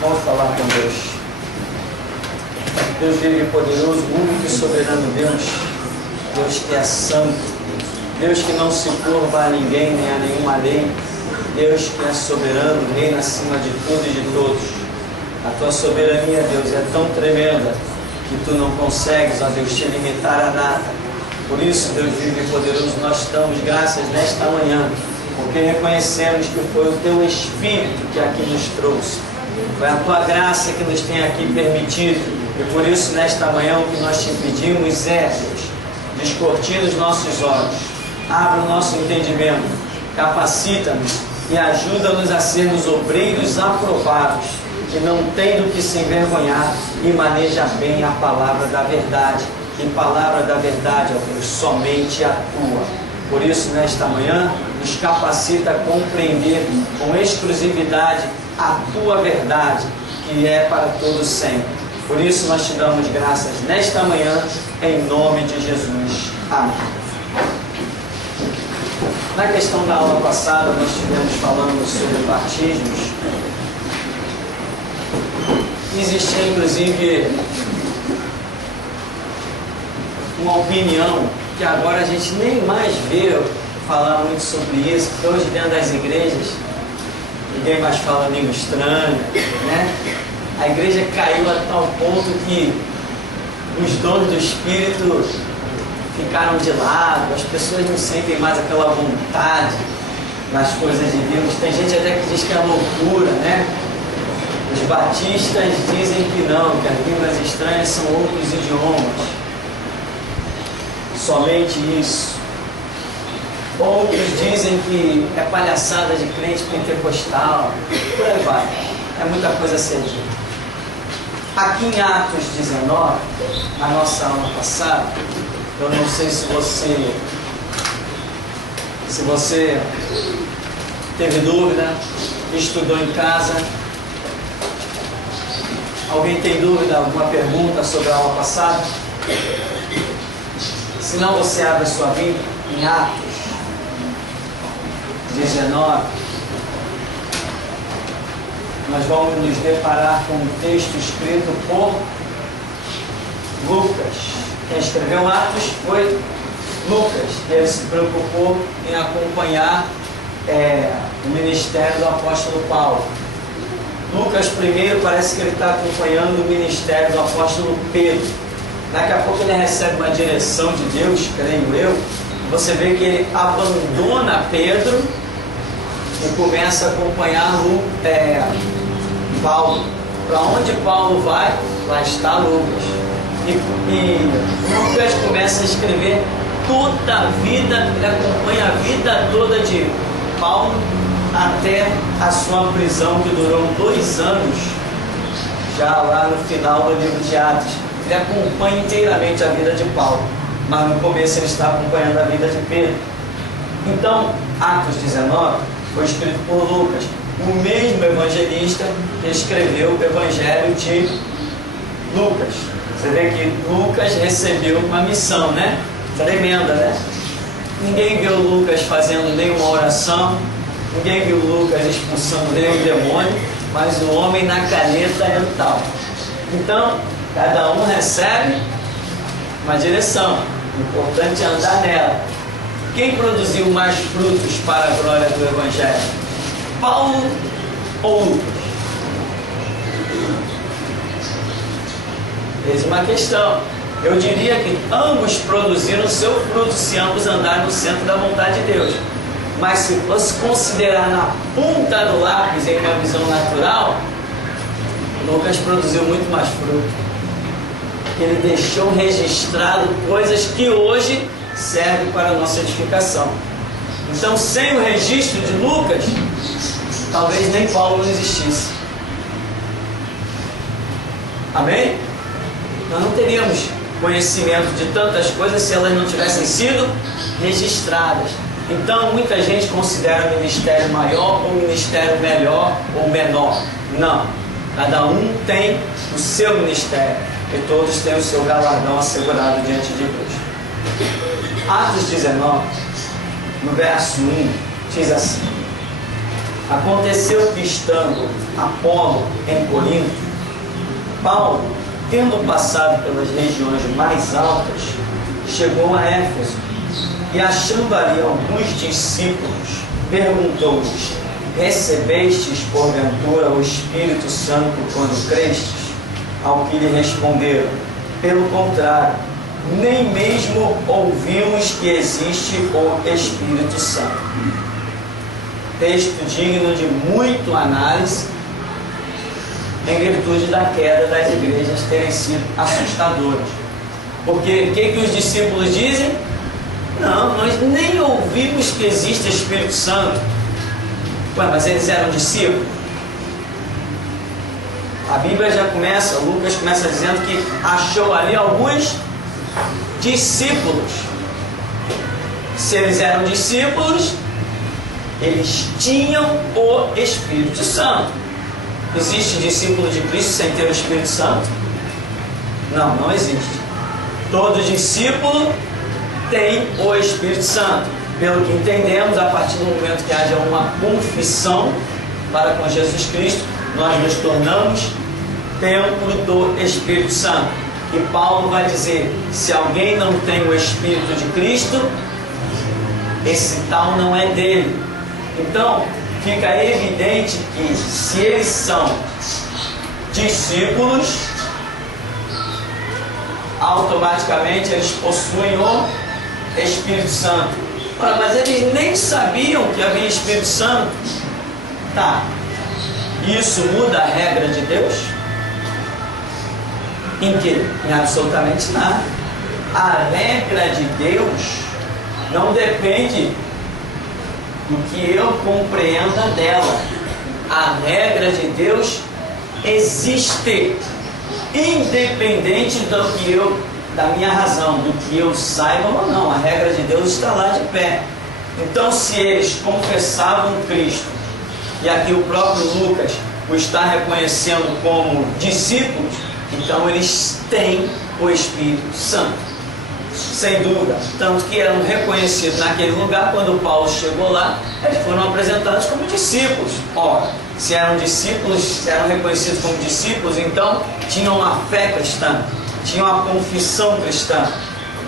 Vamos falar com Deus. Deus vive poderoso, único e soberano Deus. Deus que é santo. Deus que não se curva a ninguém, nem a nenhuma lei. Deus que é soberano, reina acima de tudo e de todos. A tua soberania, Deus, é tão tremenda que tu não consegues, ó Deus, te limitar a nada. Por isso, Deus vive poderoso, nós damos graças nesta manhã, porque reconhecemos que foi o teu Espírito que aqui nos trouxe. Foi a tua graça que nos tem aqui permitido. E por isso, nesta manhã, o que nós te pedimos é, Deus, descortina os nossos olhos, abre o nosso entendimento, capacita-nos e ajuda-nos a sermos obreiros aprovados, que não tem do que se envergonhar e maneja bem a palavra da verdade. E palavra da verdade, ó Deus, somente a tua. Por isso, nesta manhã, nos capacita a compreender com exclusividade a tua verdade, que é para todos sempre. Por isso, nós te damos graças nesta manhã, em nome de Jesus. Amém. Na questão da aula passada, nós estivemos falando sobre batismos. Existia, inclusive, uma opinião que agora a gente nem mais vê falar muito sobre isso, porque hoje dentro das igrejas ninguém mais fala língua estranha, né? A igreja caiu a tal ponto que os dons do Espírito ficaram de lado, as pessoas não sentem mais aquela vontade nas coisas de Deus. Tem gente até que diz que é loucura, né? Os batistas dizem que não, que as línguas estranhas são outros idiomas. Somente isso. Outros dizem que é palhaçada de crente pentecostal. Por aí vai. É muita coisa a ser dita. Aqui em Atos 19, na nossa aula passada, eu não sei se você teve dúvida, estudou em casa. Alguém tem dúvida, alguma pergunta sobre a aula passada? Se não, você abre a sua Bíblia em Atos 19. Nós vamos nos deparar com um texto escrito por Lucas. Quem escreveu Atos foi Lucas. Ele se preocupou em acompanhar o ministério do apóstolo Paulo. Lucas primeiro parece que ele está acompanhando o ministério do apóstolo Pedro. Daqui a pouco ele recebe uma direção de Deus, creio eu. Você vê que ele abandona Pedro e começa a acompanhar Paulo. Para onde Paulo vai, lá está Lucas. E Lucas começa a escrever toda a vida, ele acompanha a vida toda de Paulo até a sua prisão, que durou 2 anos, já lá no final do livro de Atos. Ele acompanha inteiramente a vida de Paulo, mas no começo ele está acompanhando a vida de Pedro. Então, Atos 19 foi escrito por Lucas, o mesmo evangelista que escreveu o evangelho de Lucas. Você vê que Lucas recebeu uma missão, né? Tremenda, né? Ninguém viu Lucas fazendo nenhuma oração, ninguém viu Lucas expulsando nenhum demônio, mas o homem na caneta é o tal. Então, cada um recebe uma direção. O importante é andar nela. Quem produziu mais frutos para a glória do Evangelho? Paulo ou Lucas? Eis uma questão. Eu diria que ambos produziram seu fruto se ambos andarem no centro da vontade de Deus. Mas se fosse considerar na ponta do lápis em uma visão natural, Lucas produziu muito mais fruto. Ele deixou registrado coisas que hoje servem para a nossa edificação. Então, sem o registro de Lucas, talvez nem Paulo não existisse. Amém? Nós não teríamos conhecimento de tantas coisas se elas não tivessem sido registradas. Então, muita gente considera o ministério maior ou o ministério melhor ou menor. Não. Cada um tem o seu ministério e todos têm o seu galardão assegurado diante de Deus. Atos 19, no verso 1, diz assim: aconteceu que estando Apolo em Corinto, Paulo, tendo passado pelas regiões mais altas, chegou a Éfeso e, achando ali alguns discípulos, perguntou-lhes: recebestes porventura o Espírito Santo quando crestes? Ao que lhe responderam: pelo contrário, nem mesmo ouvimos que existe o Espírito Santo. Texto digno de muito análise, em virtude da queda das igrejas terem sido assustadoras. Porque o que os discípulos dizem? Não, nós nem ouvimos que existe Espírito Santo. Ué, mas eles eram discípulos? A Bíblia já começa, Lucas começa dizendo que achou ali alguns discípulos. Se eles eram discípulos, eles tinham o Espírito Santo. Existe discípulo de Cristo sem ter o Espírito Santo? Não, não existe. Todo discípulo tem o Espírito Santo. Pelo que entendemos, a partir do momento que haja uma confissão para com Jesus Cristo, nós nos tornamos templo do Espírito Santo. E Paulo vai dizer: se alguém não tem o Espírito de Cristo, esse tal não é dele. Então, fica evidente que se eles são discípulos, automaticamente eles possuem o Espírito Santo. Ora, mas eles nem sabiam que havia Espírito Santo. Tá, isso muda a regra de Deus? Em que? Em absolutamente nada. A regra de Deus não depende do que eu compreenda dela. A regra de Deus existe, independente da minha razão, do que eu saiba ou não. A regra de Deus está lá de pé. Então, se eles confessavam Cristo, e aqui o próprio Lucas o está reconhecendo como discípulos, então eles têm o Espírito Santo, sem dúvida. Tanto que eram reconhecidos naquele lugar. Quando Paulo chegou lá, eles foram apresentados como discípulos. Ora, se eram discípulos, se eram reconhecidos como discípulos, então tinham a fé cristã, tinham a confissão cristã,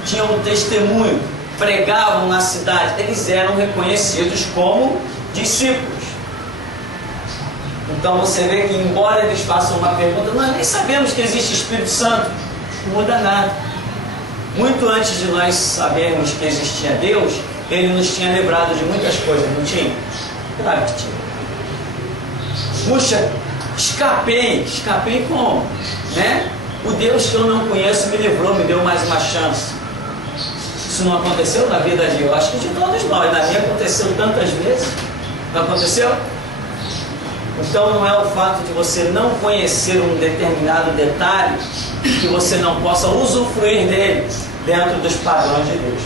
tinham um testemunho, pregavam na cidade. Eles eram reconhecidos como discípulos. Então você vê que, embora eles façam uma pergunta: nós nem sabemos que existe Espírito Santo, não muda nada. Muito antes de nós sabermos que existia Deus, Ele nos tinha livrado de muitas coisas, não tinha? Claro que tinha. Puxa, escapei como? Né? O Deus que eu não conheço me livrou, me deu mais uma chance. Isso não aconteceu na vida de, eu acho que de todos nós. Na minha aconteceu tantas vezes. Não aconteceu? Então não é o fato de você não conhecer um determinado detalhe que você não possa usufruir dele dentro dos padrões de Deus.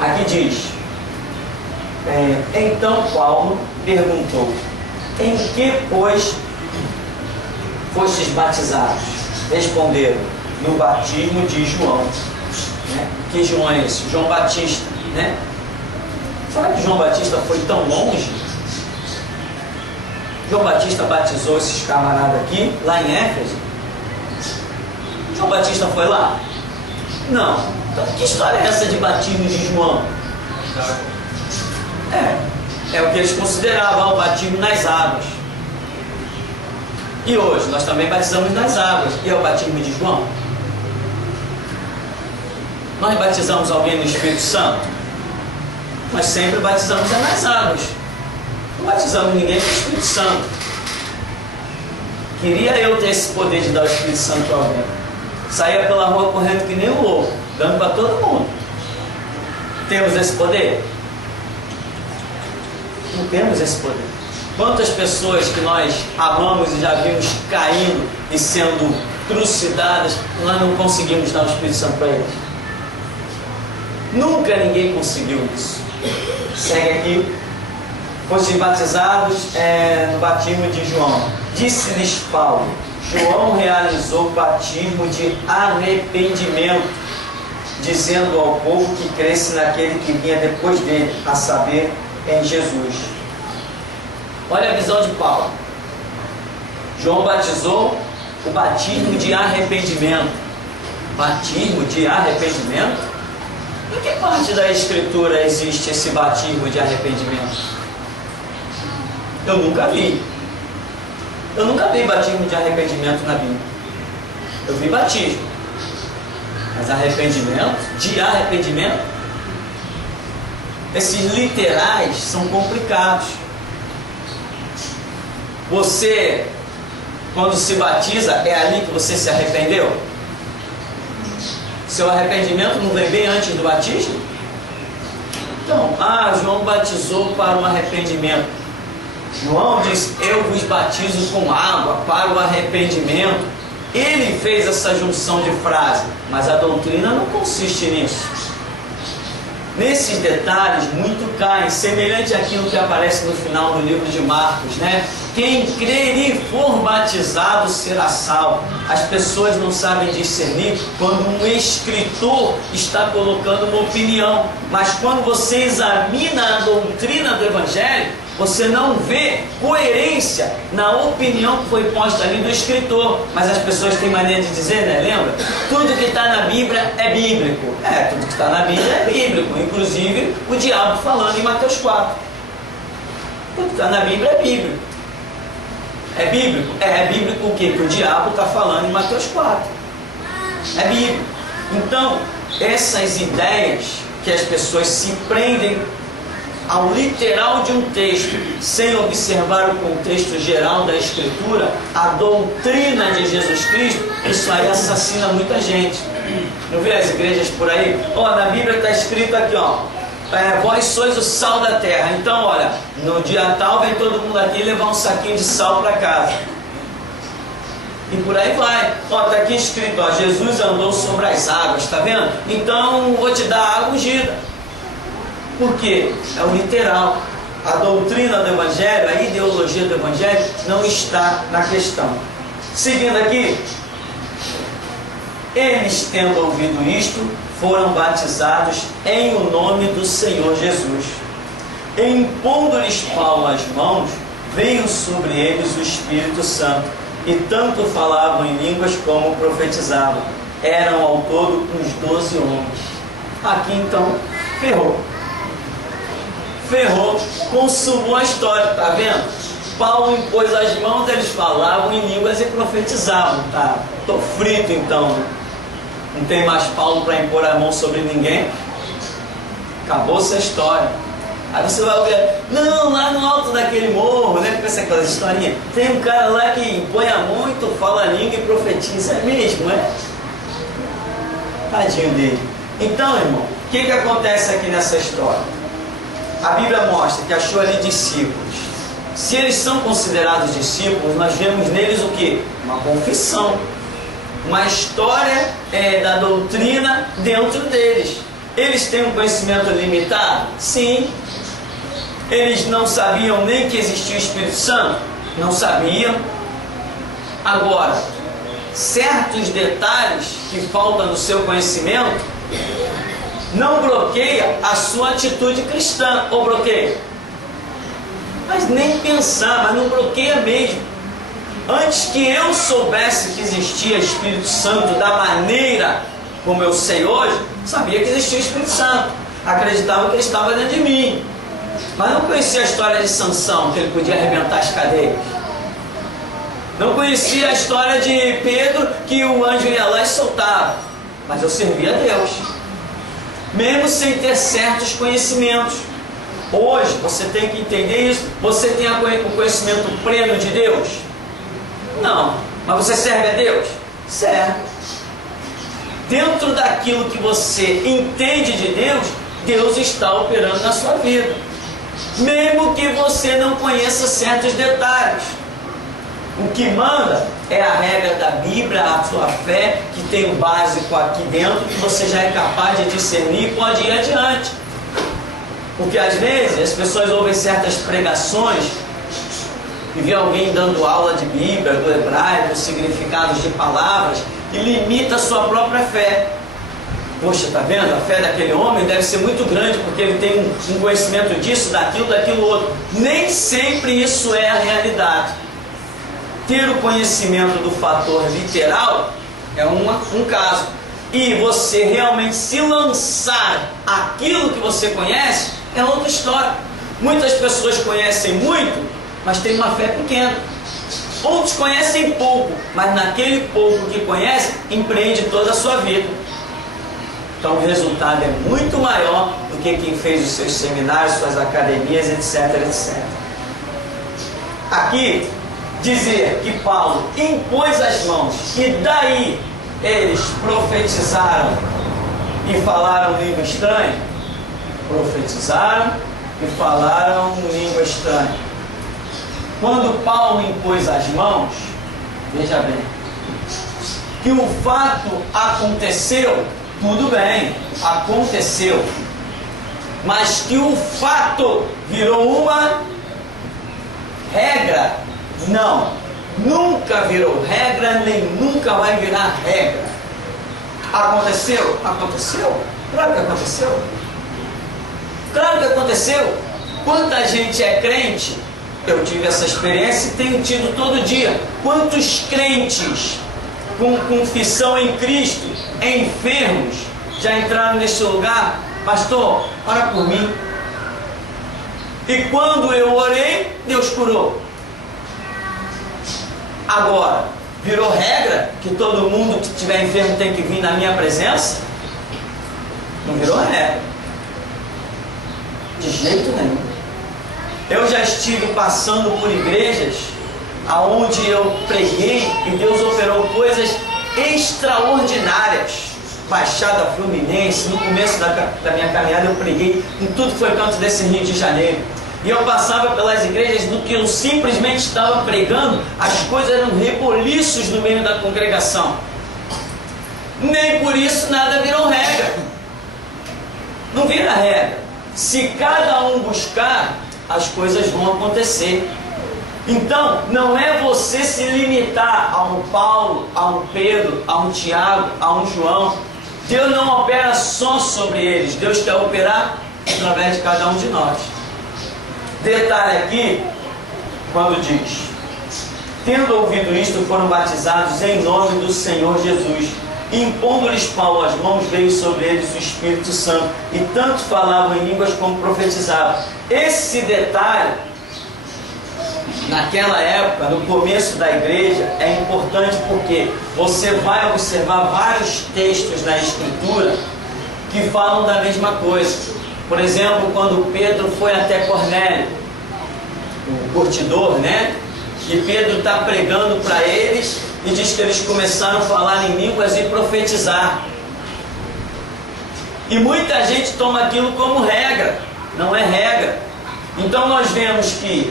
Aqui diz: então Paulo perguntou: em que, pois, fostes batizados? Responderam: no batismo de João. Né? Que João é esse? João Batista. Né? Será que João Batista foi tão longe? João Batista batizou esses camaradas aqui, lá em Éfeso? João Batista foi lá? Não. Então, que história é essa de batismo de João? É o que eles consideravam o batismo nas águas. E hoje nós também batizamos nas águas. E é o batismo de João? Nós batizamos alguém no Espírito Santo? Nós sempre batizamos nas águas. Não batizamos ninguém com o Espírito Santo. Queria eu ter esse poder de dar o Espírito Santo para alguém. Saía pela rua correndo que nem um louco, dando para todo mundo. Temos esse poder? Não temos esse poder. Quantas pessoas que nós amamos e já vimos caindo e sendo trucidadas, nós não conseguimos dar o Espírito Santo para eles? Nunca ninguém conseguiu isso. Segue aqui. Fostes batizados no batismo de João. Disse-lhes Paulo: João realizou o batismo de arrependimento, dizendo ao povo que cresce naquele que vinha depois dele, a saber, em Jesus. Olha a visão de Paulo. João batizou o batismo de arrependimento. Batismo de arrependimento? Em que parte da Escritura existe esse batismo de arrependimento? Eu nunca vi. Eu nunca vi batismo de arrependimento na Bíblia. Eu vi batismo. Mas arrependimento? De arrependimento? Esses literais são complicados. Você, quando se batiza, é ali que você se arrependeu? Seu arrependimento não vem bem antes do batismo? Então, João batizou para o arrependimento. João diz: eu vos batizo com água para o arrependimento. Ele fez essa junção de frase, mas a doutrina não consiste nisso. Nesses detalhes muito caem, semelhante àquilo que aparece no final do livro de Marcos, né? Quem crer e for batizado será salvo. As pessoas não sabem discernir quando um escritor está colocando uma opinião, mas quando você examina a doutrina do Evangelho, você não vê coerência na opinião que foi posta ali do escritor. Mas as pessoas têm maneira de dizer, né? Lembra? Tudo que está na Bíblia é bíblico. Tudo que está na Bíblia é bíblico. Inclusive o diabo falando em Mateus 4. Tudo que está na Bíblia é bíblico. É bíblico? É bíblico o quê? Que o diabo está falando em Mateus 4. É bíblico. Então, essas ideias que as pessoas se prendem ao literal de um texto, sem observar o contexto geral da Escritura, a doutrina de Jesus Cristo, isso aí assassina muita gente. Não vê as igrejas por aí? Na Bíblia está escrito aqui, vós sois o sal da terra. Então, olha, no dia tal vem todo mundo aqui levar um saquinho de sal para casa. E por aí vai. Está aqui escrito, Jesus andou sobre as águas, está vendo? Então, vou te dar água ungida. Por quê? É o literal. A doutrina do Evangelho, a ideologia do Evangelho não está na questão. Seguindo aqui, eles, tendo ouvido isto, foram batizados em o nome do Senhor Jesus. Impondo-lhes Paulo as mãos, veio sobre eles o Espírito Santo, e tanto falavam em línguas como profetizavam. Eram ao todo uns 12 homens. Aqui então, ferrou, consumou a história, tá vendo? Paulo impôs as mãos, eles falavam em línguas e profetizavam, tá? Tô frito então, não tem mais Paulo para impor a mão sobre ninguém. Acabou-se a história. Aí você vai ouvir, não, lá no alto daquele morro, né? Com essa coisa historinha, tem um cara lá que impõe a mão e tu fala a língua e profetiza. É mesmo, é? Tadinho dele. Então, irmão, o que acontece aqui nessa história? A Bíblia mostra que achou ali discípulos. Se eles são considerados discípulos, nós vemos neles o quê? Uma confissão. Uma história da doutrina dentro deles. Eles têm um conhecimento limitado? Sim. Eles não sabiam nem que existia o Espírito Santo? Não sabiam. Agora, certos detalhes que faltam no seu conhecimento não bloqueia a sua atitude cristã, ou bloqueia? Mas nem pensar, mas não bloqueia mesmo. Antes que eu soubesse que existia Espírito Santo da maneira como eu sei hoje, sabia que existia o Espírito Santo, acreditava que ele estava dentro de mim, mas não conhecia a história de Sansão, que ele podia arrebentar as cadeias. Não conhecia a história de Pedro, que o anjo ia lá e soltava, mas eu servia a Deus, mesmo sem ter certos conhecimentos. Hoje você tem que entender isso. Você tem o conhecimento pleno de Deus? Não. Mas você serve a Deus? Serve. Dentro daquilo que você entende de Deus, Deus está operando na sua vida, mesmo que você não conheça certos detalhes. O que manda é a regra da Bíblia, a sua fé, que tem o básico aqui dentro, que você já é capaz de discernir e pode ir adiante. Porque às vezes as pessoas ouvem certas pregações e vê alguém dando aula de Bíblia, do hebraico, significados de palavras, e limita a sua própria fé. Poxa, tá vendo? A fé daquele homem deve ser muito grande, porque ele tem um conhecimento disso, daquilo outro. Nem sempre isso é a realidade. ter o conhecimento do fator literal é um caso. E você realmente se lançar aquilo que você conhece é outra história. Muitas pessoas conhecem muito, mas têm uma fé pequena. Outros conhecem pouco, mas naquele pouco que conhece, empreende toda a sua vida. Então o resultado é muito maior do que quem fez os seus seminários, suas academias, etc, etc. Aqui, dizer que Paulo impôs as mãos e daí eles profetizaram e falaram língua estranha. Profetizaram e falaram língua estranha. Quando Paulo impôs as mãos, veja bem, que o fato aconteceu, tudo bem, aconteceu, mas que o fato virou uma regra, não, nunca virou regra, nem nunca vai virar regra. Aconteceu? Aconteceu? Claro que aconteceu. Claro que aconteceu. Quanta gente é crente? Eu tive essa experiência e tenho tido todo dia. Quantos crentes com confissão em Cristo, enfermos, já entraram nesse lugar? Pastor, ora por mim. E quando eu orei, Deus curou. Agora, virou regra que todo mundo que estiver enfermo tem que vir na minha presença? Não virou regra. De jeito nenhum. Eu já estive passando por igrejas aonde eu preguei e Deus operou coisas extraordinárias. Baixada Fluminense, no começo da minha caminhada eu preguei em tudo que foi canto desse Rio de Janeiro. E eu passava pelas igrejas do que eu simplesmente estava pregando, as coisas eram reboliços no meio da congregação. Nem por isso nada virou regra. Não vira regra. Se cada um buscar, as coisas vão acontecer. Então, não é você se limitar a um Paulo, a um Pedro, a um Tiago, a um João. Deus não opera só sobre eles, Deus quer operar através de cada um de nós. Detalhe aqui, quando diz: tendo ouvido isto, foram batizados em nome do Senhor Jesus. Impondo-lhes Paulo as mãos, veio sobre eles o Espírito Santo, e tanto falavam em línguas como profetizavam. Esse detalhe, naquela época, no começo da igreja, é importante porque você vai observar vários textos na Escritura que falam da mesma coisa. Por exemplo, quando Pedro foi até Cornélio, o curtidor, né? E Pedro está pregando para eles e diz que eles começaram a falar em línguas e profetizar. E muita gente toma aquilo como regra. Não é regra. Então nós vemos que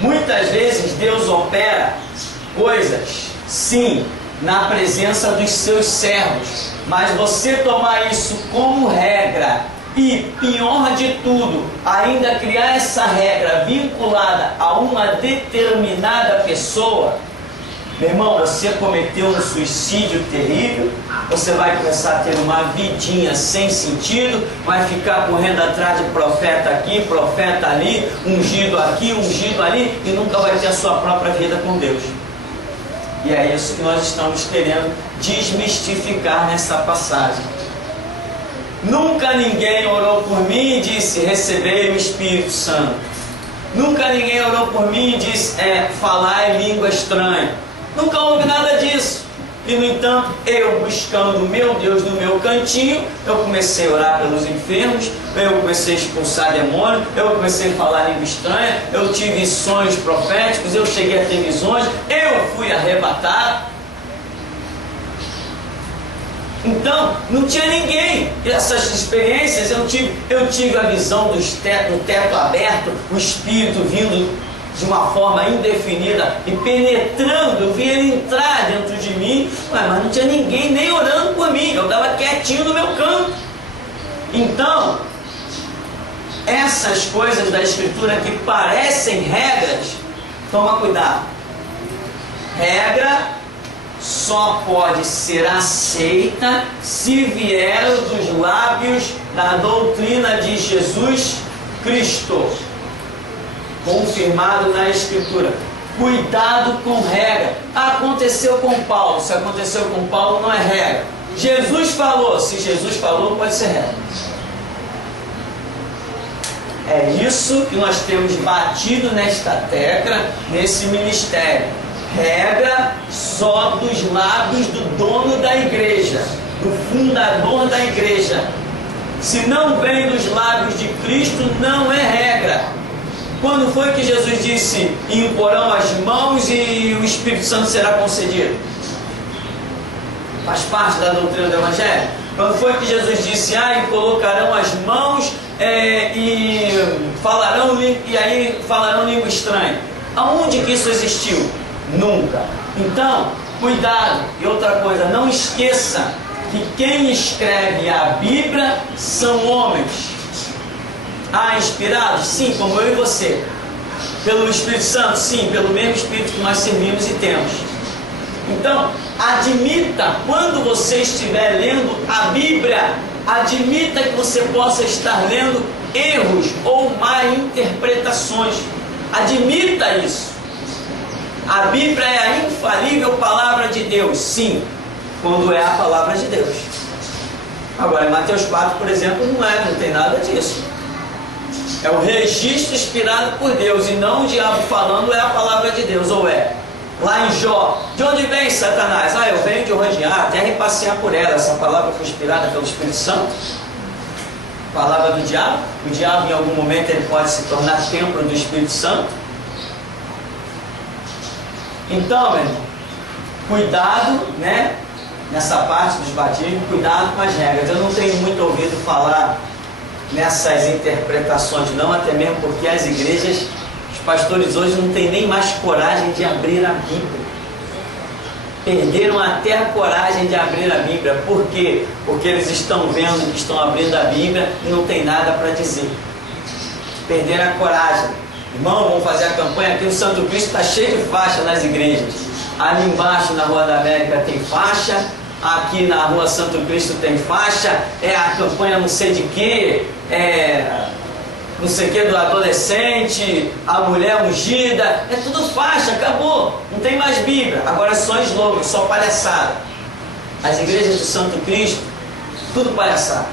muitas vezes Deus opera coisas, sim, na presença dos seus servos. Mas você tomar isso como regra e, pior de tudo, ainda criar essa regra vinculada a uma determinada pessoa, meu irmão, você cometeu um suicídio terrível. Você vai começar a ter uma vidinha sem sentido, vai ficar correndo atrás de profeta aqui, profeta ali, ungido aqui, ungido ali, e nunca vai ter a sua própria vida com Deus. E é isso que nós estamos querendo desmistificar nessa passagem. Nunca ninguém orou por mim e disse: recebei o Espírito Santo. Nunca ninguém orou por mim e disse: falar em língua estranha. Nunca houve nada disso. E no entanto, eu buscando meu Deus no meu cantinho, eu comecei a orar pelos enfermos, eu comecei a expulsar demônio, eu comecei a falar língua estranha, eu tive sonhos proféticos, eu cheguei a ter visões, eu fui arrebatado. Então, não tinha ninguém. Essas experiências eu tive a visão do teto aberto, o Espírito vindo de uma forma indefinida e penetrando, eu vi ele entrar dentro de mim, mas não tinha ninguém nem orando por mim, eu estava quietinho no meu canto. Então, essas coisas da Escritura que parecem regras, toma cuidado. Regra só pode ser aceita se vier dos lábios da doutrina de Jesus Cristo, confirmado na Escritura. Cuidado com regra. Aconteceu com Paulo. Se aconteceu com Paulo, não é regra. Jesus falou. Se Jesus falou, pode ser regra. É isso que nós temos batido nesta tecla, nesse ministério. Regra só dos lábios do dono da igreja, do fundador da igreja. Se não vem dos lábios de Cristo, não é regra. Quando foi que Jesus disse: imporão as mãos e o Espírito Santo será concedido? Faz parte da doutrina do Evangelho. Quando foi que Jesus disse: e colocarão as mãos e aí falarão língua estranha? Aonde que isso existiu? Nunca. Então, cuidado. E outra coisa, não esqueça que quem escreve a Bíblia são homens. Inspirados? Sim, como eu e você. Pelo Espírito Santo? Sim, pelo mesmo Espírito que nós servimos e temos. Então, admita, quando você estiver lendo a Bíblia, admita que você possa estar lendo erros ou má interpretações. Admita isso. A Bíblia é a infalível palavra de Deus, sim, quando é a palavra de Deus. Agora, em Mateus 4, por exemplo, não tem nada disso. É o registro inspirado por Deus e não o diabo falando, é a palavra de Deus, ou é? Lá em Jó, de onde vem Satanás? Eu venho de rodear a terra e passear por ela. Essa palavra foi inspirada pelo Espírito Santo? Palavra do diabo? O diabo em algum momento ele pode se tornar templo do Espírito Santo? Então, meu irmão, cuidado, né? Nessa parte dos batismos, cuidado com as regras. Eu não tenho muito ouvido falar nessas interpretações não, até mesmo porque as igrejas, os pastores hoje não têm nem mais coragem de abrir a Bíblia. Perderam até a coragem de abrir a Bíblia. Por quê? Porque eles estão vendo que estão abrindo a Bíblia e não tem nada para dizer. Perderam a coragem. Irmão, vamos fazer a campanha aqui. O Santo Cristo está cheio de faixa nas igrejas. Ali embaixo na Rua da América tem faixa. Aqui na Rua Santo Cristo tem faixa. É a campanha não sei de quê. Não sei o que do adolescente. A mulher ungida. É tudo faixa, acabou. Não tem mais Bíblia. Agora é só slogan, só palhaçada. As igrejas do Santo Cristo, tudo palhaçada.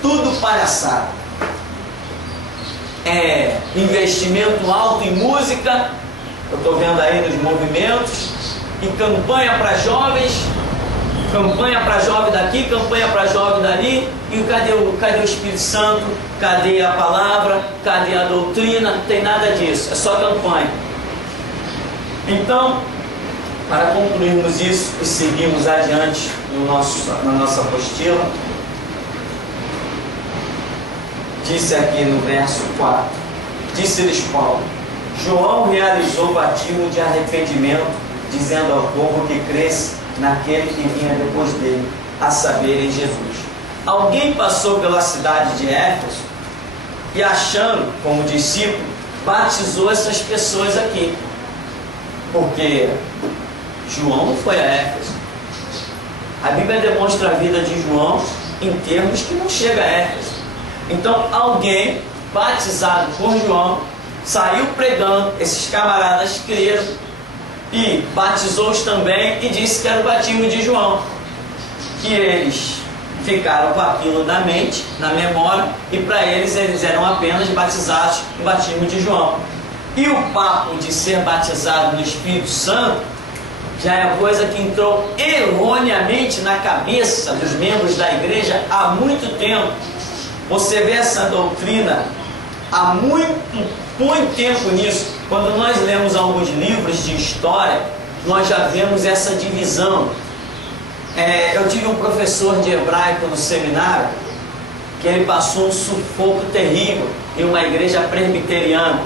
Tudo palhaçada. Investimento alto em música, eu estou vendo aí nos movimentos, e campanha para jovens, campanha para jovem daqui, campanha para jovem dali, e cadê o Espírito Santo? Cadê a palavra? Cadê a doutrina? Não tem nada disso, é só campanha. Então, para concluirmos isso e seguirmos adiante na nossa apostila, disse aqui no verso 4, disse-lhes Paulo: João realizou o batismo de arrependimento, dizendo ao povo que cresce naquele que vinha depois dele, a saber, em Jesus. Alguém passou pela cidade de Éfeso e, achando como discípulo, batizou essas pessoas aqui, porque João não foi a Éfeso. A Bíblia demonstra a vida de João em termos que não chega a Éfeso. Então alguém batizado por João saiu pregando, esses camaradas creram e batizou-os também e disse que era o batismo de João. E eles ficaram com aquilo na mente, na memória, e para eles eram apenas batizados no batismo de João. E o papo de ser batizado no Espírito Santo já é coisa que entrou erroneamente na cabeça dos membros da igreja há muito tempo. Você vê essa doutrina há muito tempo nisso. Quando nós lemos alguns livros de história, nós já vemos essa divisão. Eu tive um professor de hebraico no seminário, que ele passou um sufoco terrível em uma igreja presbiteriana.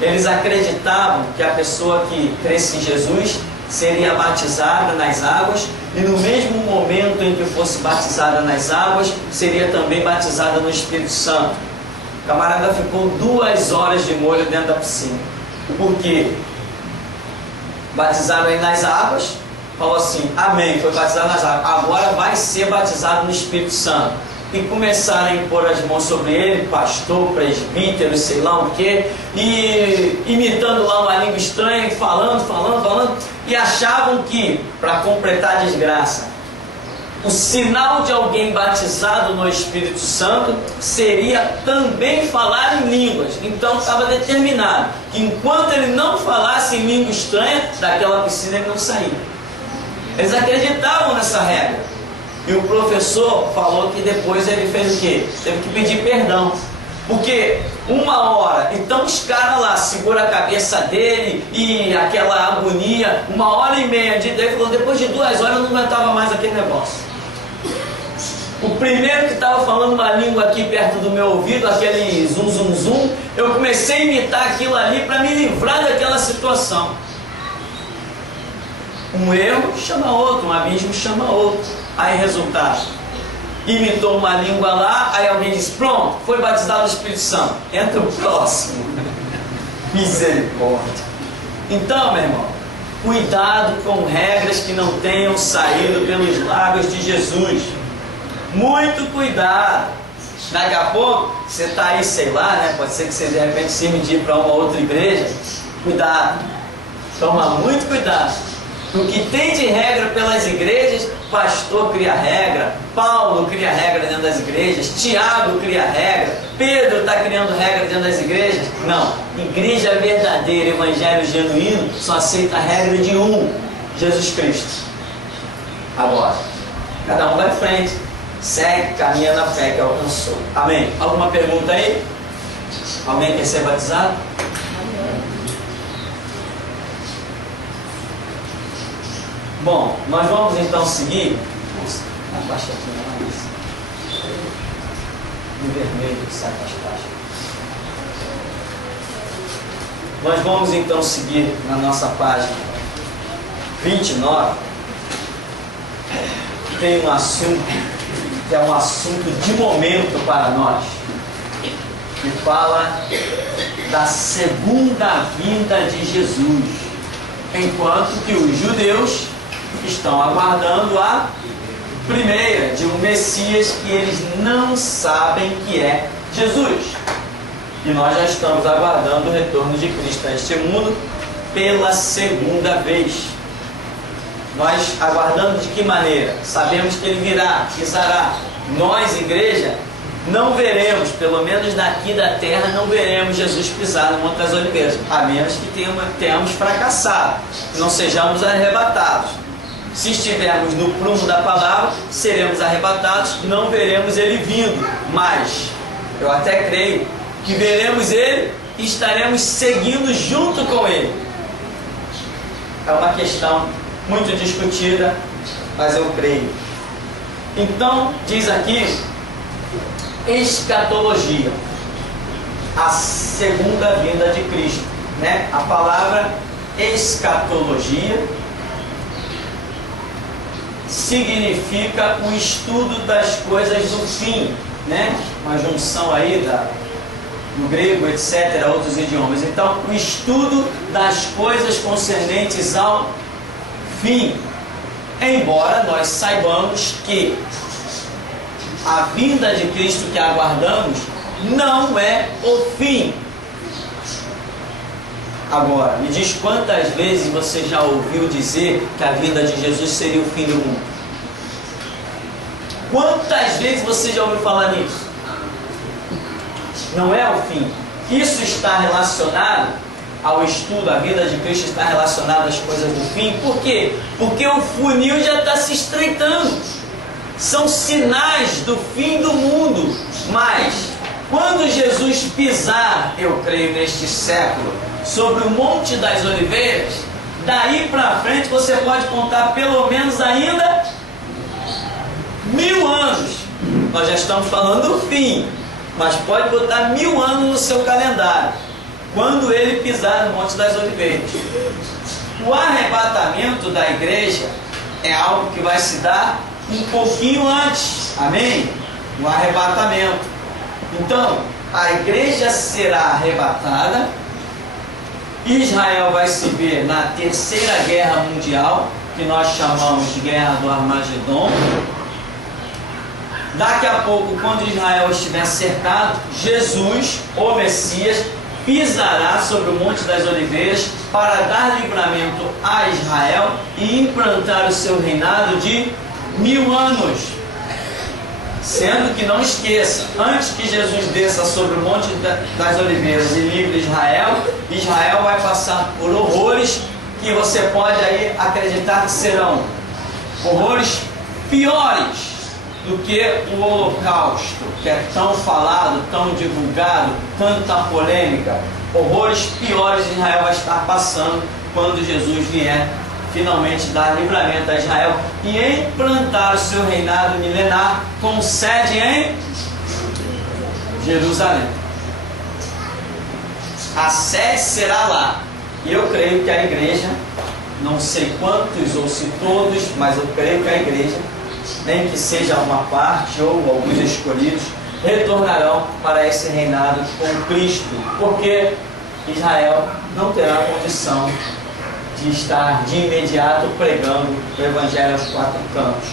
Eles acreditavam que a pessoa que cresce em Jesus seria batizada nas águas, e no mesmo momento em que fosse batizada nas águas, seria também batizada no Espírito Santo. O camarada ficou 2 horas de molho dentro da piscina. Por quê? Batizaram aí nas águas, falou assim, amém, foi batizado nas águas, agora vai ser batizado no Espírito Santo. e começaram a impor as mãos sobre ele, pastor, presbítero, sei lá o que, e imitando lá uma língua estranha, e falando, e achavam que, para completar a desgraça, o sinal de alguém batizado no Espírito Santo seria também falar em línguas. Então estava determinado que enquanto ele não falasse em língua estranha, daquela piscina ele não saía. Eles acreditavam nessa regra. E o professor falou que depois ele fez o quê? Teve que pedir perdão. Porque uma hora, então os caras lá seguram a cabeça dele e aquela agonia, 1h30 de ideia, falou, depois de 2 horas eu não aguentava mais aquele negócio. O primeiro que estava falando uma língua aqui perto do meu ouvido, aquele zum, eu comecei a imitar aquilo ali para me livrar daquela situação. Um erro chama outro, um abismo chama outro. Aí resultado, imitou uma língua lá, aí alguém disse, pronto, foi batizado no Espírito Santo. Entra o próximo. Misericórdia. Então, meu irmão, cuidado com regras que não tenham saído pelos lábios de Jesus. Muito cuidado. Daqui a pouco, você está aí, sei lá, né? Pode ser que você de repente se ir para uma outra igreja. Cuidado. Toma muito cuidado. O que tem de regra pelas igrejas, pastor cria regra, Paulo cria regra dentro das igrejas, Tiago cria regra, Pedro está criando regra dentro das igrejas. Não, igreja verdadeira, evangelho genuíno, só aceita a regra de um, Jesus Cristo. Agora, cada um vai em frente, segue, caminha na fé que alcançou. Amém? Alguma pergunta aí? Alguém quer ser batizado? Bom, nós vamos então seguir. Nossa, abaixa aqui mais. No vermelho, sai as taxas. Nós vamos então seguir na nossa página 29. Tem um assunto que é um assunto de momento para nós, que fala da segunda vinda de Jesus, enquanto que os judeus estão aguardando a primeira de um Messias que eles não sabem que é Jesus. E nós já estamos aguardando o retorno de Cristo a este mundo pela segunda vez. Nós aguardando de que maneira? Sabemos que Ele virá, pisará. Nós, igreja, não veremos, pelo menos daqui da terra, não veremos Jesus pisar no Monte das Oliveiras, a menos que tenhamos fracassado, não sejamos arrebatados. Se estivermos no prumo da palavra, seremos arrebatados, não veremos Ele vindo, mas eu até creio que veremos Ele e estaremos seguindo junto com Ele. É uma questão muito discutida, mas eu creio. Então, diz aqui, escatologia, a segunda vinda de Cristo, né? A palavra escatologia significa o estudo das coisas do fim, né? Uma junção aí do grego, etc., outros idiomas. Então, o estudo das coisas concernentes ao fim. Embora nós saibamos que a vinda de Cristo que aguardamos não é o fim. Agora, me diz quantas vezes você já ouviu dizer que a vinda de Jesus seria o fim do mundo? Quantas vezes você já ouviu falar nisso? Não é o fim. Isso está relacionado ao estudo, a vida de Cristo está relacionada às coisas do fim. Por quê? Porque o funil já está se estreitando. São sinais do fim do mundo. Mas, quando Jesus pisar, eu creio neste século, sobre o Monte das Oliveiras, daí para frente você pode contar pelo menos ainda 1000 anos. Nós já estamos falando do fim, mas pode botar 1000 anos no seu calendário, quando ele pisar no Monte das Oliveiras. O arrebatamento da igreja é algo que vai se dar um pouquinho antes, amém? O arrebatamento. Então, a igreja será arrebatada, Israel vai se ver na terceira guerra mundial, que nós chamamos de guerra do Armagedon. Daqui a pouco, quando Israel estiver cercado, Jesus, o Messias, pisará sobre o Monte das Oliveiras para dar livramento a Israel e implantar o seu reinado de 1000 anos. Sendo que, não esqueça, antes que Jesus desça sobre o Monte das Oliveiras e livre Israel, Israel vai passar por horrores que você pode aí acreditar que serão horrores piores do que o Holocausto, que é tão falado, tão divulgado, tanta polêmica. Horrores piores Israel vai estar passando quando Jesus vier finalmente dar livramento a Israel e implantar o seu reinado milenar com sede em Jerusalém. A sede será lá. E eu creio que a igreja, não sei quantos ou se todos, mas eu creio que a igreja, nem que seja uma parte ou alguns escolhidos, retornarão para esse reinado com Cristo, porque Israel não terá condição de estar de imediato pregando o Evangelho aos 4 cantos.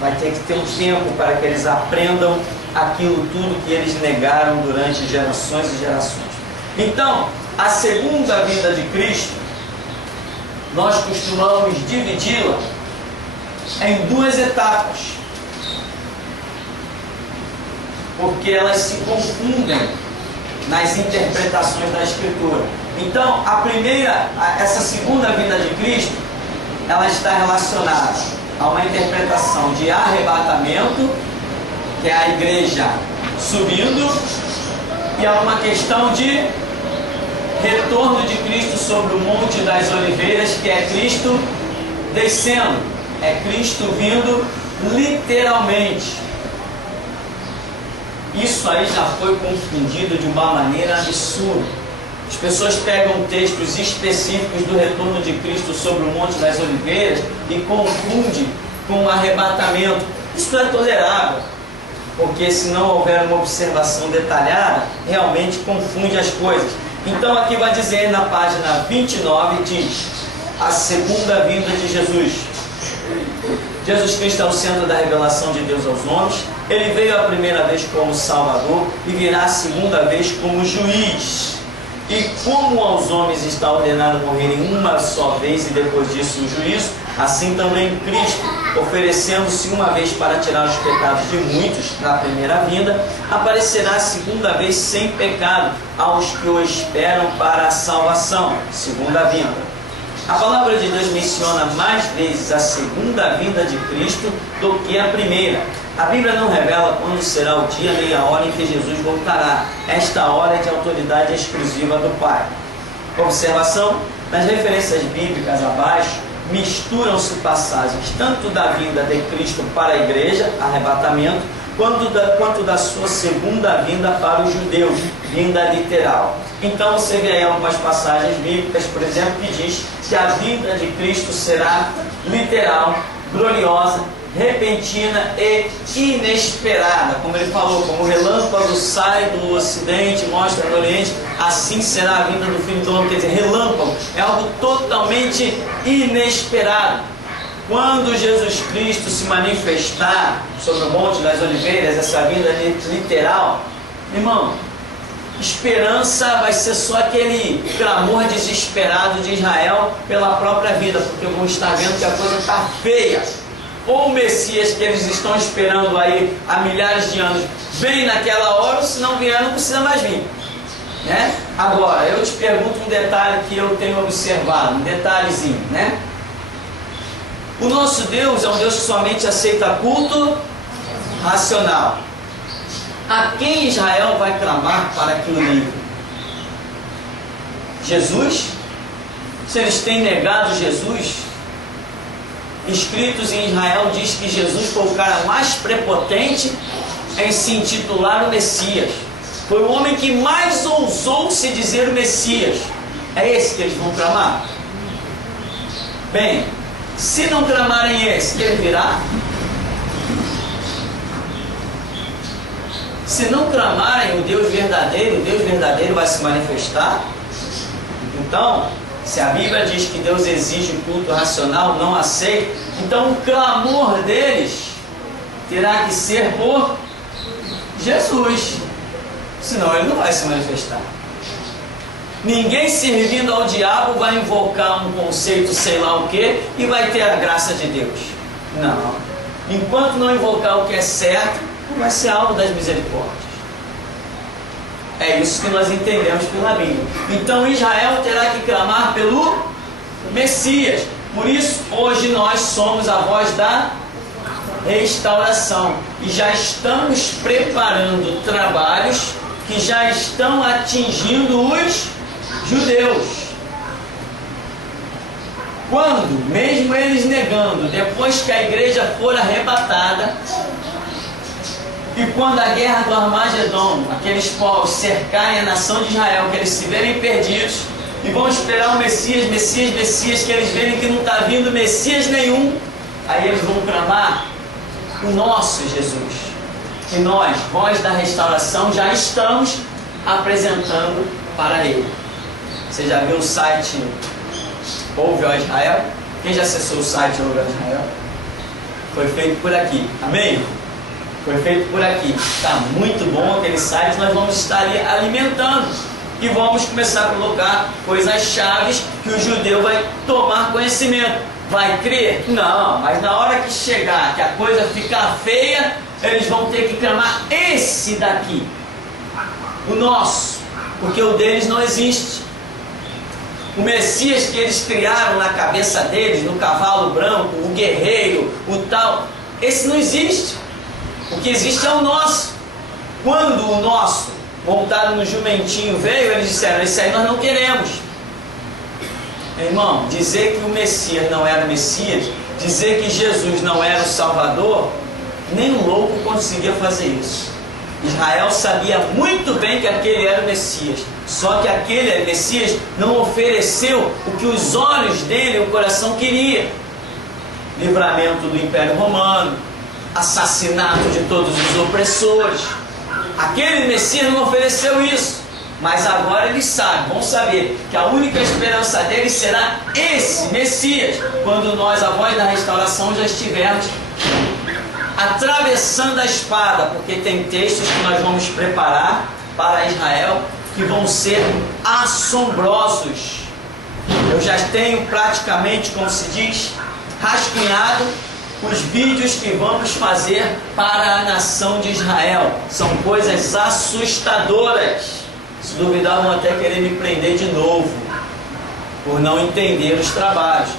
Vai ter que ter um tempo para que eles aprendam aquilo tudo que eles negaram durante gerações e gerações. Então, a segunda vinda de Cristo, nós costumamos dividi-la em 2 etapas, porque elas se confundem nas interpretações da Escritura. Então, essa segunda vinda de Cristo, ela está relacionada a uma interpretação de arrebatamento, que é a igreja subindo, e a uma questão de retorno de Cristo sobre o Monte das Oliveiras, que é Cristo descendo, é Cristo vindo literalmente. Isso aí já foi confundido de uma maneira absurda. As pessoas pegam textos específicos do retorno de Cristo sobre o Monte das Oliveiras e confundem com o arrebatamento. Isso não é tolerável, porque se não houver uma observação detalhada, realmente confunde as coisas. Então aqui vai dizer na página 29, diz: a segunda vinda de Jesus. Jesus Cristo é o centro da revelação de Deus aos homens. Ele veio a primeira vez como Salvador e virá a segunda vez como juiz. E como aos homens está ordenado morrerem uma só vez e depois disso o juízo, assim também Cristo, oferecendo-se uma vez para tirar os pecados de muitos na primeira vinda, aparecerá a segunda vez sem pecado aos que o esperam para a salvação, segunda vinda. A palavra de Deus menciona mais vezes a segunda vinda de Cristo do que a primeira. A Bíblia não revela quando será o dia nem a hora em que Jesus voltará. Esta hora é de autoridade exclusiva do Pai. Observação: nas referências bíblicas abaixo, misturam-se passagens tanto da vinda de Cristo para a igreja, arrebatamento, quanto da sua segunda vinda para os judeus, vinda literal. Então você vê aí algumas passagens bíblicas, por exemplo, que diz que a vinda de Cristo será literal, gloriosa, repentina e inesperada. Como ele falou, como o relâmpago sai do ocidente, mostra no oriente, assim será a vinda do Filho do Homem. Quer dizer, relâmpago é algo totalmente inesperado. Quando Jesus Cristo se manifestar sobre o Monte das Oliveiras, essa vinda literal, irmão, esperança vai ser só aquele clamor desesperado de Israel pela própria vida, porque vão estar vendo que a coisa está feia. Ou o Messias que eles estão esperando aí há milhares de anos vem naquela hora, ou se não vier não precisa mais vir, né? Agora, eu te pergunto um detalhe que eu tenho observado, um detalhezinho, né? O nosso Deus é um Deus que somente aceita culto racional. A quem Israel vai clamar para que o livre? Jesus? Se eles têm negado Jesus, escritos em Israel diz que Jesus foi o cara mais prepotente em se intitular o Messias. Foi o homem que mais ousou se dizer o Messias. É esse que eles vão clamar? Bem, se não clamarem esse, ele virá? Se não clamarem o Deus verdadeiro vai se manifestar? Então, se a Bíblia diz que Deus exige culto racional, não aceita, então o clamor deles terá que ser por Jesus. Senão ele não vai se manifestar. Ninguém servindo ao diabo vai invocar um conceito sei lá o que e vai ter a graça de Deus. Não. Enquanto não invocar o que é certo, não vai ser alvo das misericórdias. É isso que nós entendemos pela Bíblia. Então Israel terá que clamar pelo Messias. Por isso, hoje nós somos a voz da restauração. E já estamos preparando trabalhos que já estão atingindo os judeus. Quando, mesmo eles negando, depois que a igreja for arrebatada, e quando a guerra do Armagedon, aqueles povos cercarem a nação de Israel, que eles se verem perdidos, e vão esperar o Messias, que eles verem que não está vindo Messias nenhum, aí eles vão clamar o nosso Jesus. E nós, voz da restauração, já estamos apresentando para ele. Você já viu o site Ouve ó Israel? Quem já acessou o site Ouve ó Israel? Foi feito por aqui, amém? Foi feito por aqui. Está muito bom aquele site. Nós vamos estar ali alimentando e vamos começar a colocar coisas chaves que o judeu vai tomar conhecimento. Vai crer? Não, mas na hora que chegar, que a coisa ficar feia, eles vão ter que clamar esse daqui, o nosso, porque o deles não existe. O Messias que eles criaram na cabeça deles, no cavalo branco, o guerreiro, o tal, esse não existe. O que existe é o nosso. Quando o nosso, montado no jumentinho, veio, eles disseram, esse aí nós não queremos. Irmão, dizer que o Messias não era o Messias, dizer que Jesus não era o Salvador, nem um louco conseguia fazer isso. Israel sabia muito bem que aquele era o Messias, só que aquele Messias não ofereceu o que os olhos dele, o coração queria. Livramento do Império Romano, assassinato de todos os opressores. Aquele Messias não ofereceu isso, mas agora eles sabem, vão saber que a única esperança deles será esse Messias, quando nós, a voz da restauração, já estivermos atravessando a espada, porque tem textos que nós vamos preparar para Israel que vão ser assombrosos. Eu já tenho praticamente, como se diz, rascunhado os vídeos que vamos fazer para a nação de Israel. São coisas assustadoras. Se duvidar, vão até querer me prender de novo por não entender os trabalhos.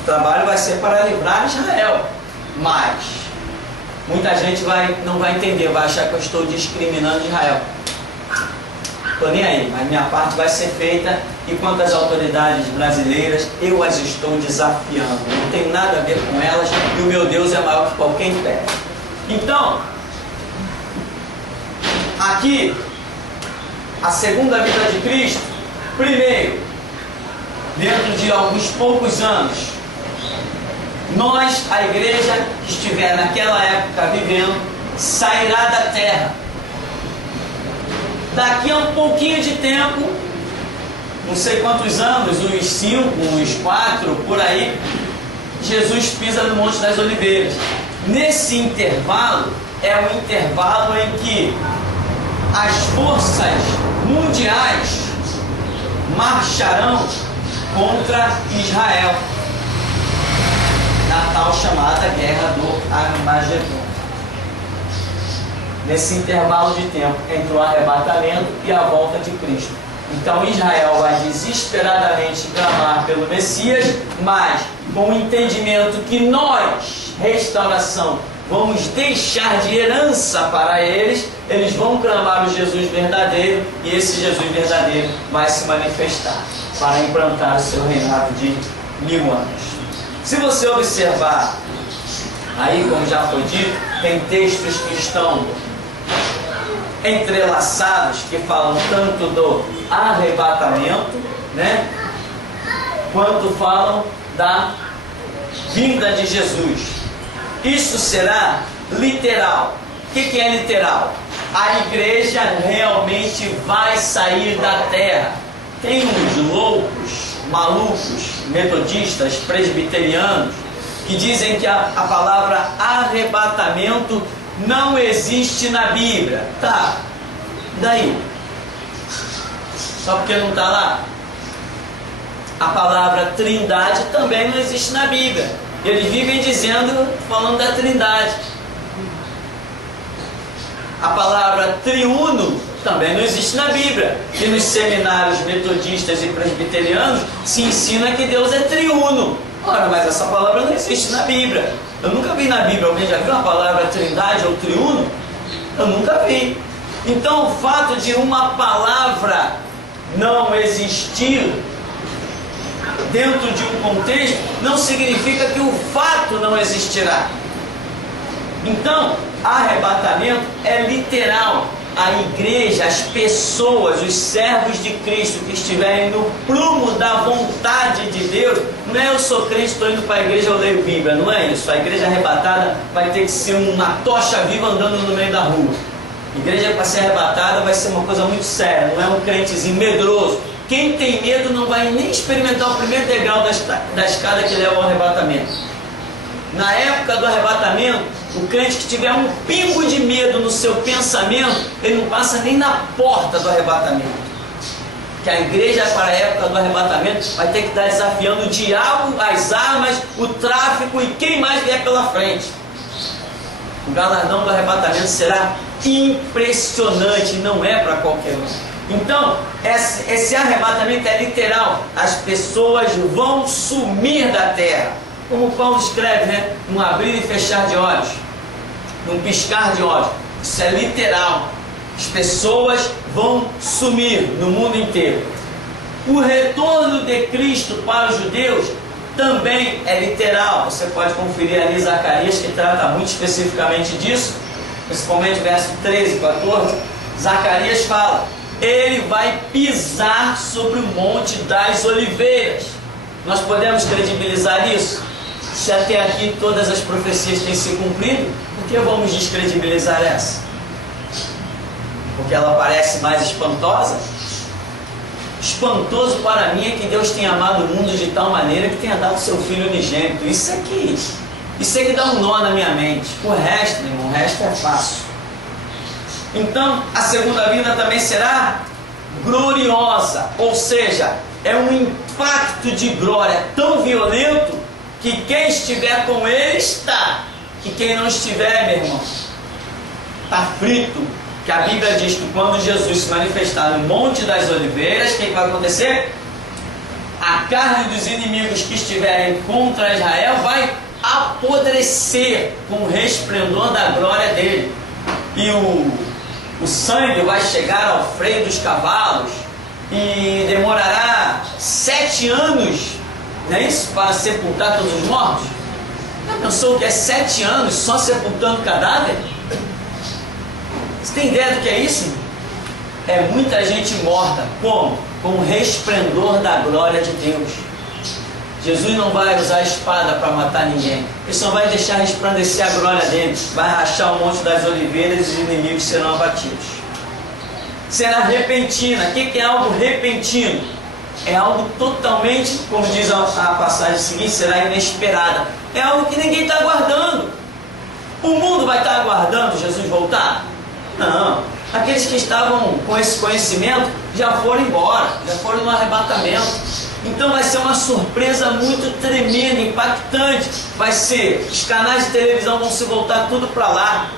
O trabalho vai ser para livrar Israel, mas muita gente não vai entender, vai achar que eu estou discriminando Israel. Estou nem aí, mas minha parte vai ser feita, e quanto às autoridades brasileiras, eu as estou desafiando. Não tem nada a ver com elas, e o meu Deus é maior que qualquer império. Então, aqui, a segunda vinda de Cristo, primeiro, dentro de alguns poucos anos, nós, a igreja que estiver naquela época vivendo, sairá da terra. Daqui a um pouquinho de tempo, não sei quantos anos, uns 5, uns 4, por aí, Jesus pisa no Monte das Oliveiras. Nesse intervalo, é o intervalo em que as forças mundiais marcharão contra Israel, na tal chamada Guerra do Armagedon. Nesse intervalo de tempo entre o arrebatamento e a volta de Cristo. Então Israel vai desesperadamente clamar pelo Messias, mas com o entendimento que nós, restauração, vamos deixar de herança para eles, eles vão clamar o Jesus verdadeiro, e esse Jesus verdadeiro vai se manifestar para implantar o seu reinado de 1000 anos. Se você observar, aí como já foi dito, tem textos que estão entrelaçados, que falam tanto do arrebatamento, né, quanto falam da vinda de Jesus. Isso será literal. O que é literal? A igreja realmente vai sair da terra. Tem uns loucos, malucos, metodistas, presbiterianos, que dizem que a palavra arrebatamento não existe na Bíblia. Tá, daí? Só porque não está lá? A palavra trindade também não existe na Bíblia. Eles vivem dizendo, falando da trindade. A palavra triuno também não existe na Bíblia. E nos seminários metodistas e presbiterianos se ensina que Deus é triuno. Ora, mas essa palavra não existe na Bíblia. Eu nunca vi na Bíblia. Alguém já viu a palavra trindade ou triuno? Eu nunca vi. Então o fato de uma palavra não existir dentro de um contexto não significa que o fato não existirá. Então, arrebatamento é literal. A igreja, as pessoas, os servos de Cristo que estiverem no prumo da vontade de Deus, não é eu sou crente, estou indo para a igreja, eu leio Bíblia, não é isso. A igreja arrebatada vai ter que ser uma tocha viva andando no meio da rua. A igreja para ser arrebatada vai ser uma coisa muito séria, não é um crentezinho medroso. Quem tem medo não vai nem experimentar o primeiro degrau da escada que leva ao arrebatamento. Na época do arrebatamento, o crente que tiver um pingo de medo no seu pensamento, ele não passa nem na porta do arrebatamento. Que a igreja, para a época do arrebatamento, vai ter que estar desafiando o diabo, as armas, o tráfico e quem mais vier pela frente. O galardão do arrebatamento será impressionante, não é para qualquer um. Então, esse arrebatamento é literal. As pessoas vão sumir da terra. Como Paulo escreve, né? Num abrir e fechar de olhos, num piscar de olhos. Isso é literal. As pessoas vão sumir no mundo inteiro. O retorno de Cristo para os judeus também é literal. Você pode conferir ali Zacarias, que trata muito especificamente disso, principalmente verso 13 e 14. Zacarias fala: ele vai pisar sobre o monte das oliveiras. Nós podemos credibilizar isso? Se até aqui todas as profecias têm se cumprido, por que vamos descredibilizar essa? Porque ela parece mais espantosa? Espantoso para mim é que Deus tenha amado o mundo de tal maneira que tenha dado seu Filho unigênito. Isso é que dá um nó na minha mente. O resto, meu irmão, o resto é fácil. Então, a segunda vinda também será gloriosa, ou seja, é um impacto de glória tão violento que quem estiver com ele está, e quem não estiver, meu irmão, está frito. Que a Bíblia diz que quando Jesus se manifestar no Monte das Oliveiras, o que vai acontecer? A carne dos inimigos que estiverem contra Israel vai apodrecer com o resplendor da glória dele. E o sangue vai chegar ao freio dos cavalos e demorará 7 anos, não é isso? Para sepultar todos os mortos. Já pensou que é 7 anos só sepultando cadáver? Você tem ideia do que é isso? É muita gente morta. Como? Com o resplendor da glória de Deus. Jesus não vai usar a espada para matar ninguém. Ele só vai deixar resplandecer a glória dele. Vai rachar o Monte das Oliveiras e os inimigos serão abatidos. Será repentina. O que é algo repentino? É algo totalmente, como diz a passagem seguinte, será inesperada. É algo que ninguém está aguardando. O mundo vai estar aguardando Jesus voltar? Não. Aqueles que estavam com esse conhecimento já foram embora, já foram no arrebatamento. Então vai ser uma surpresa muito tremenda, impactante. Vai ser, os canais de televisão vão se voltar tudo para lá.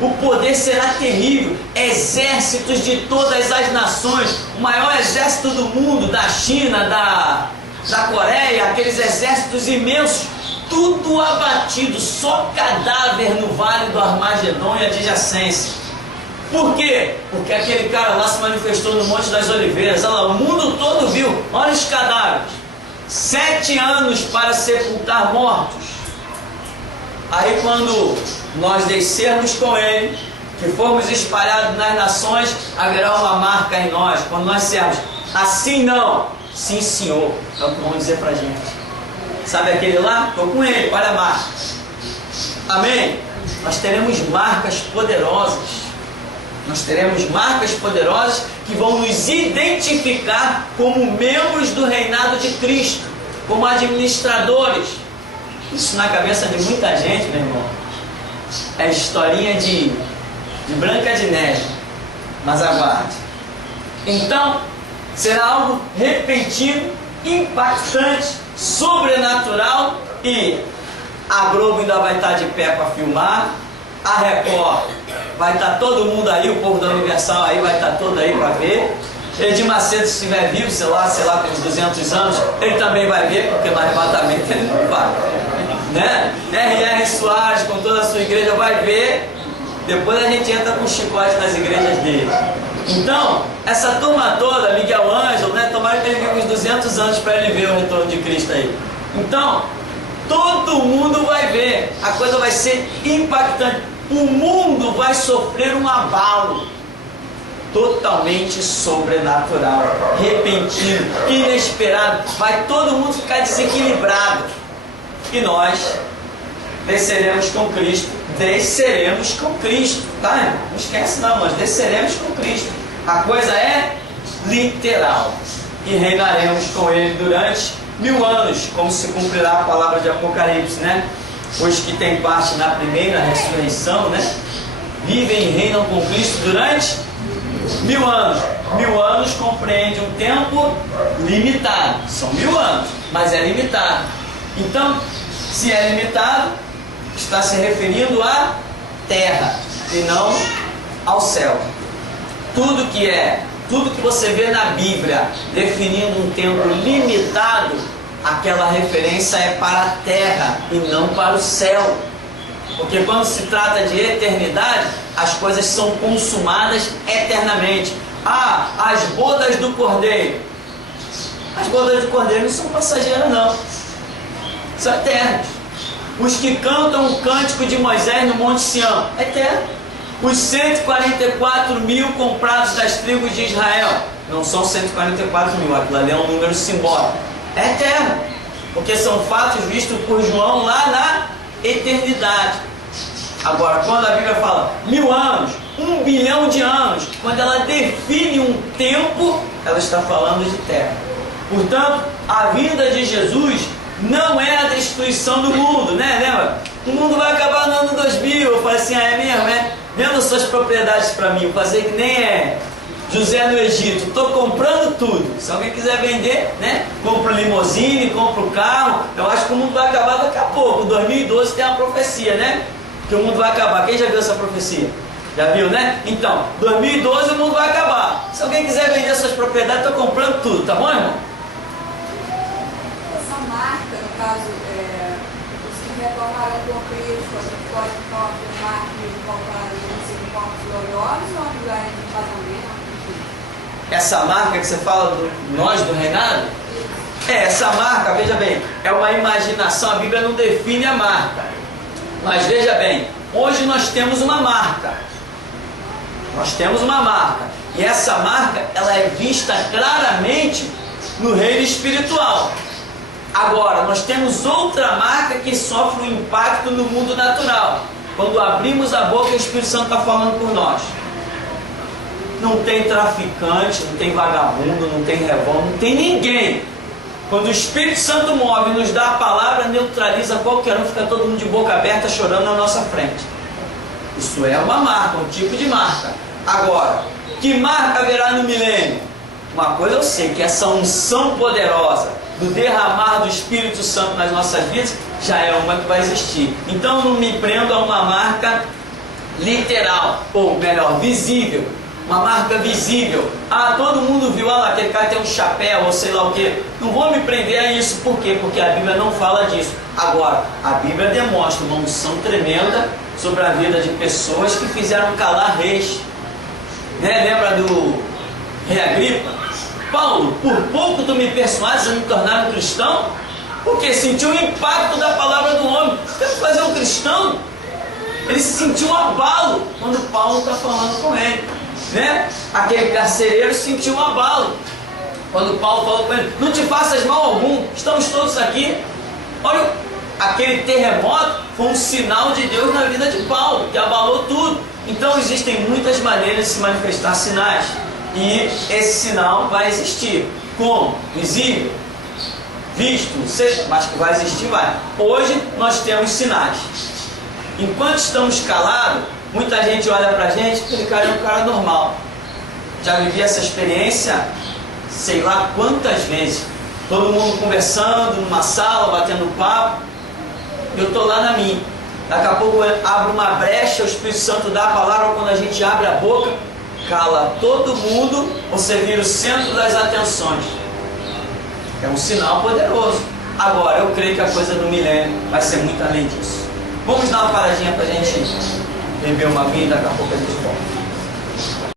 O poder será terrível. Exércitos de todas as nações, o maior exército do mundo, da China, da Coreia, aqueles exércitos imensos, tudo abatido, só cadáver no vale do Armagedon e adjacência. Por quê? Porque aquele cara lá se manifestou no Monte das Oliveiras. Olha lá, o mundo todo viu. Olha os cadáveres. 7 anos para sepultar mortos. Aí quando nós descermos com ele, que formos espalhados nas nações, haverá uma marca em nós. Quando nós dissermos, assim não, sim senhor, é o que vão dizer pra gente. Sabe aquele lá? Estou com ele, olha a marca. Amém? Nós teremos marcas poderosas. Nós teremos marcas poderosas que vão nos identificar como membros do reinado de Cristo, como administradores. Isso na cabeça de muita gente, meu irmão, É historinha de Branca de Neve, mas aguarde. Então, será algo repentino, impactante, sobrenatural, e a Globo ainda vai estar de pé para filmar, a Record vai estar todo mundo aí, o povo da Universal aí vai estar todo aí para ver. Edir Macedo, se estiver vivo, sei lá, com uns 200 anos, ele também vai ver, porque no arrebatamento ele não vai, né? R.R. Soares, com toda a sua igreja, vai ver. Depois a gente entra com chicote nas igrejas dele. Então, essa turma toda, Miguel Ângelo, né? Tomara que ele viva uns 200 anos para ele ver o retorno de Cristo aí. Então, todo mundo vai ver. A coisa vai ser impactante. O mundo vai sofrer um abalo totalmente sobrenatural, repentino, inesperado. Vai todo mundo ficar desequilibrado. E nós desceremos com Cristo. Desceremos com Cristo, tá? Não esquece não, nós desceremos com Cristo. A coisa é literal. E reinaremos com Ele durante 1000 anos, como se cumprirá a palavra de Apocalipse, né? Os que têm parte na primeira ressurreição, né? Vivem e reinam com Cristo durante 1000 anos. 1000 anos compreende um tempo limitado. São 1000 anos, mas é limitado. Então, se é limitado, está se referindo à terra e não ao céu. Tudo que você vê na Bíblia definindo um tempo limitado, aquela referência é para a terra e não para o céu. Porque quando se trata de eternidade, as coisas são consumadas eternamente. As bodas do Cordeiro. As bodas do Cordeiro não são passageiras não, são eternas. Os que cantam o cântico de Moisés no Monte Sião, é eterno. Os 144 mil comprados das tribos de Israel, não são 144 mil, aquilo ali é um número simbólico, é eterno, porque são fatos vistos por João lá na eternidade. Agora, quando a Bíblia fala 1000 anos, 1 bilhão de anos, quando ela define um tempo, ela está falando de terra. Portanto, a vinda de Jesus não é a destruição do mundo, né? Lembra? O mundo vai acabar no ano 2000. Eu falei assim, é mesmo, né? Venda suas propriedades para mim. Eu fazer que nem José no Egito. Estou comprando tudo. Se alguém quiser vender, né? Compra limousine, compra o carro. Eu acho que o mundo vai acabar daqui a pouco. 2012 tem uma profecia, né? Que o mundo vai acabar. Quem já viu essa profecia? Já viu, né? Então, 2012 o mundo vai acabar. Se alguém quiser vender suas propriedades, estou comprando tudo. Tá bom, irmão? Marca, no caso, os que retornarão com Cristo, a gente pode confirmar que voltarão em corpos gloriosos ou a lugar de casamento? Essa marca que você fala nós do reinado? Essa marca, veja bem, é uma imaginação, a Bíblia não define a marca. Mas veja bem, hoje nós temos uma marca. Nós temos uma marca. E essa marca, ela é vista claramente no reino espiritual. Agora, nós temos outra marca que sofre um impacto no mundo natural. Quando abrimos a boca, o Espírito Santo está falando por nós. Não tem traficante, não tem vagabundo, não tem revólver, não tem ninguém. Quando o Espírito Santo move e nos dá a palavra, neutraliza qualquer um, fica todo mundo de boca aberta chorando na nossa frente. Isso é uma marca, um tipo de marca. Agora, que marca haverá no milênio? Uma coisa eu sei, que essa unção poderosa do derramar do Espírito Santo nas nossas vidas, já é uma que vai existir. Então não me prendo a uma marca literal, ou melhor, visível. Uma marca visível. Todo mundo viu, lá, aquele cara tem um chapéu, ou sei lá o que. Não vou me prender a isso, por quê? Porque a Bíblia não fala disso. Agora, a Bíblia demonstra uma unção tremenda sobre a vida de pessoas que fizeram calar reis. Né? Lembra do rei Agripa? Paulo, por pouco tu me persuades a me tornar um cristão? Porque sentiu o impacto da palavra do homem. Quer fazer um cristão? Ele sentiu um abalo quando Paulo está falando com ele, né? Aquele carcereiro sentiu um abalo quando Paulo falou com ele: não te faças mal algum, estamos todos aqui. Olha, aquele terremoto foi um sinal de Deus na vida de Paulo, que abalou tudo. Então existem muitas maneiras de se manifestar sinais. E esse sinal vai existir. Como? Visível, visto, não sei, mas que vai existir, vai. Hoje nós temos sinais. Enquanto estamos calados, muita gente olha pra gente, aquele cara é um cara normal. Já vivi essa experiência, sei lá quantas vezes. Todo mundo conversando numa sala, batendo papo. Eu estou lá na minha. Daqui a pouco abre uma brecha, o Espírito Santo dá a palavra, quando a gente abre a boca, cala todo mundo, você vira o centro das atenções. É um sinal poderoso. Agora, eu creio que a coisa do milênio vai ser muito além disso. Vamos dar uma paradinha para a gente beber uma vinha e daqui a pouco a gente volta.